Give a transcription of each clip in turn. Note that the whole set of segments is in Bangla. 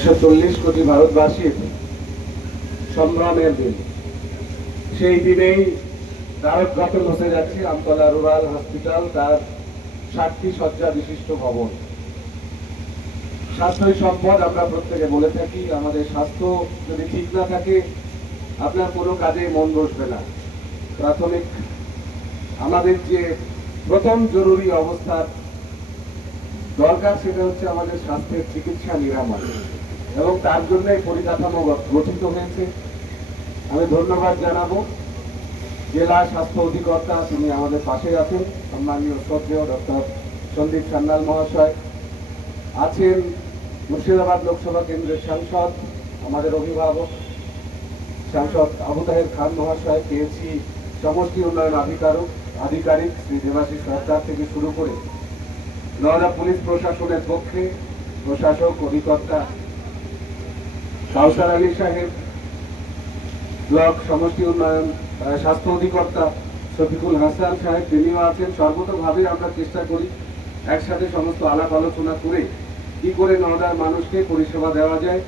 140 কোটি ভারতবাসীর সংগ্রামের দিন। সেই দিনেই দ্বারকঘাটে বসে যাচ্ছে আমতলা রুরাল হসপিটাল, তার 60টি শয্যা বিশিষ্ট ভবন। স্বাস্থ্যই সম্পদ, আমরা প্রত্যেকে বলে থাকি। আমাদের স্বাস্থ্য যদি ঠিক না থাকে, আপনার কোনো কাজে মন বসবে না। প্রাথমিক আমাদের যে প্রথম জরুরি অবস্থার দরকার, সেটা হচ্ছে আমাদের স্বাস্থ্যের চিকিৎসা নিরাময়, এবং তার জন্য এই পরিকাঠামো গঠিত হয়েছে। আমি ধন্যবাদ জানাবো জেলা স্বাস্থ্য অধিকর্তা, তিনি আমাদের পাশে আছেন, সম্মানীয় শ্রদ্ধেয় ডক্টর সন্দীপ সান্যাল মহাশয় আছেন, মুর্শিদাবাদ লোকসভা কেন্দ্রের সাংসদ, আমাদের অভিভাবক সাংসদ আবু তাহের খান মহাশয়, পেয়েছি সমষ্টি উন্নয়ন আধিকারিক শ্রী দেবাশিস সরকার থেকে শুরু করে নওদা পুলিশ প্রশাসনের পক্ষে প্রশাসক অধিকর্তা কাউসার আলী সাহেব, ব্লক সমষ্টি উন্নয়ন স্বাস্থ্য অধিকর্তা শফিকুল হাসান সাহেব, তিনিও আছেন। সর্বতভাবে আমরা চেষ্টা করি একসাথে সমস্ত আলাপ আলোচনা করে কি করে নওদার মানুষকে পরিষেবা দেওয়া যায়।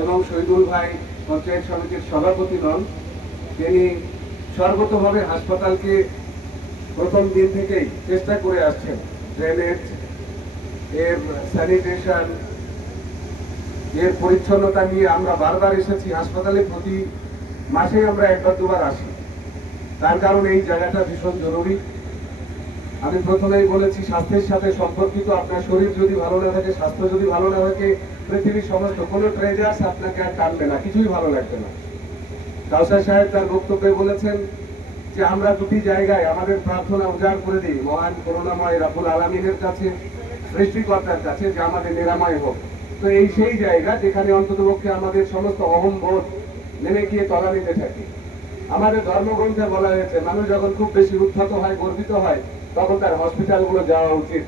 এবং শহীদুল ভাই পঞ্চায়েত সমিতির সভাপতি নন, তিনি সর্বতভাবে হাসপাতালকে প্রথম দিন থেকেই চেষ্টা করে আসছেন। ড্রেনেজ, এর স্যানিটেশন, এর পরিচ্ছন্নতা নিয়ে আমরা বারবার এসেছি। হাসপাতালে প্রতি মাসে আমরা একবার দুবার আসি, তার কারণ এই জায়গাটা ভীষণ জরুরি। আমি প্রথমেই বলেছি, স্বাস্থ্যের সাথে সম্পর্কিত। আপনার শরীর যদি ভালো না থাকে, স্বাস্থ্য যদি ভালো না থাকে, পৃথিবীর সমস্ত কোনো ট্রেজার্স আপনাকে আর টানবে না, কিছুই ভালো লাগবে না। কাউসার সাহেব তার বক্তব্যে বলেছেন যে আমরা দুটি জায়গায় আমাদের প্রার্থনা উজাড় করে দিই মহান করুণাময় রাব্বুল আলামিনের কাছে, সৃষ্টিকর্তার কাছে, যে আমাদের নিরাময় হোক। তো এই সেই জায়গা যেখানে অন্ততপক্ষে আমাদের সমস্ত অহংবোধ নেমে গিয়ে তলানিতে থাকে। আমাদের ধর্মগ্রন্থে বলা হয়েছে, মানুষ যখন খুব বেশি উদ্ধত হয়, গর্বিত হয়, তখন তার হসপিটালগুলো যাওয়া উচিত।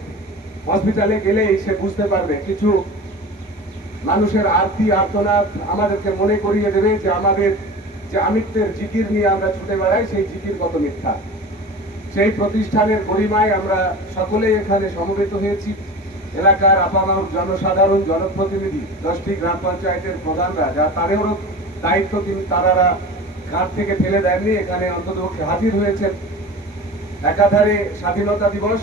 হসপিটালে গেলেই সে বুঝতে পারবে, কিছু মানুষের আরতি আর্তনাদ আমাদেরকে মনে করিয়ে দেবে যে আমাদের যে আমিত্বের জিকির নিয়ে আমরা ছুটে বেড়াই, সেই জিকির কত মিথ্যা। সেই প্রতিষ্ঠানের গরিমায় আমরা সকলেই এখানে সমবেত হয়েছি। এলাকার আপামর জনসাধারণ, জনপ্রতিনিধি, 10টি গ্রাম পঞ্চায়েতের প্রধানরা, যা তাদেরও দায়িত্ব তারা ঘাট থেকে ফেলে দেননি, এখানে অন্ততপক্ষে হাজির হয়েছেন। একাধারে স্বাধীনতা দিবস,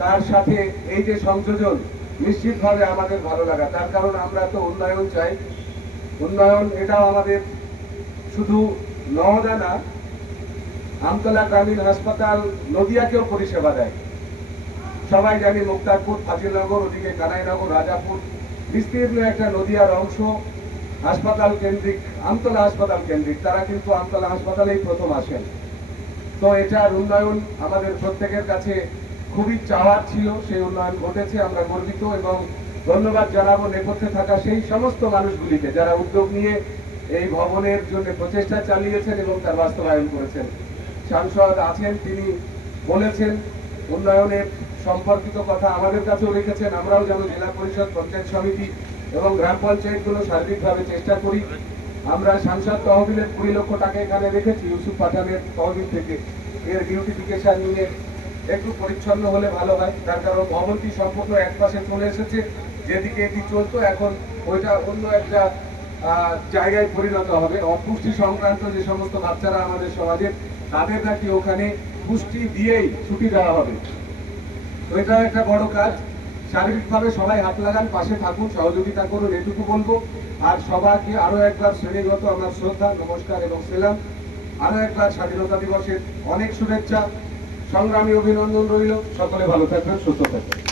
তার সাথে এই যে সংযোজন, নিশ্চিতভাবে আমাদের ভালো লাগা। তার কারণ আমরা তো উন্নয়ন চাই। উন্নয়ন এটাও আমাদের শুধু নওদা না, আমতলা গ্রামীণ হাসপাতাল নদিয়াকেও পরিষেবা দেয়। সবাই জানি মুক্তারপুর, ফাজিলনগর, ওদিকে কানাইনগর, রাজাপুর, বিস্তীর্ণ একটা নদিয়ার অংশ হাসপাতাল কেন্দ্রিক, আমতলা হাসপাতাল কেন্দ্রিক। তারা কিন্তু আমতলা হাসপাতালেই প্রথম আসেন। তো এটার উন্নয়ন আমাদের প্রত্যেকের কাছে খুবই চাওয়ার ছিল। সেই উন্নয়ন ঘটেছে, আমরা গর্বিত, এবং ধন্যবাদ জানাবো নেপথ্যে থাকা সেই সমস্ত মানুষগুলিকে যারা উদ্যোগ নিয়ে এই ভবনের জন্য প্রচেষ্টা চালিয়েছেন এবং তার বাস্তবায়ন করেছেন। সাংসদ আছেন, তিনি বলেছেন উন্নয়নের সম্পর্কিত কথা আমাদের কাছেও রেখেছেন। আমরাও যেন জেলা পরিষদ, পঞ্চায়েত সমিতি এবং গ্রাম পঞ্চায়েতগুলো সার্বিকভাবে চেষ্টা করি। আমরা সাংসদ তহবিলের 20 লক্ষ টাকা এখানে রেখেছি ইউসুফ পাঠানের তহবিল থেকে। এর বিউটিফিকেশন নিয়ে একটু পরিচ্ছন্ন হলে ভালো হয়। তার কারণ ভবনটি সম্পূর্ণ এক পাশে চলে এসেছে, যেদিকে এটি চলতো এখন ওইটা অন্য একটা জায়গায় পরিণত হবে। অপুষ্টি সংক্রান্ত যে সমস্ত বাচ্চারা আমাদের সমাজের, তাদের নাকি ওখানে পুষ্টি দিয়েই ছুটি দেওয়া হবে। তো এটা একটা বড় কাজ। শারীরিকভাবে সবাই হাত লাগান, পাশে থাকুন, সহযোগিতা করুন, এটুকু বলবো। আর সবাইকে আরো একবার শ্রেণীগত আমার শ্রদ্ধা, নমস্কার এবং সেলাম। আরো একবার স্বাধীনতা দিবসের অনেক শুভেচ্ছা, সংগ্রামী অভিনন্দন রইল। সকলে ভালো থাকবেন, সুস্থ থাকবেন।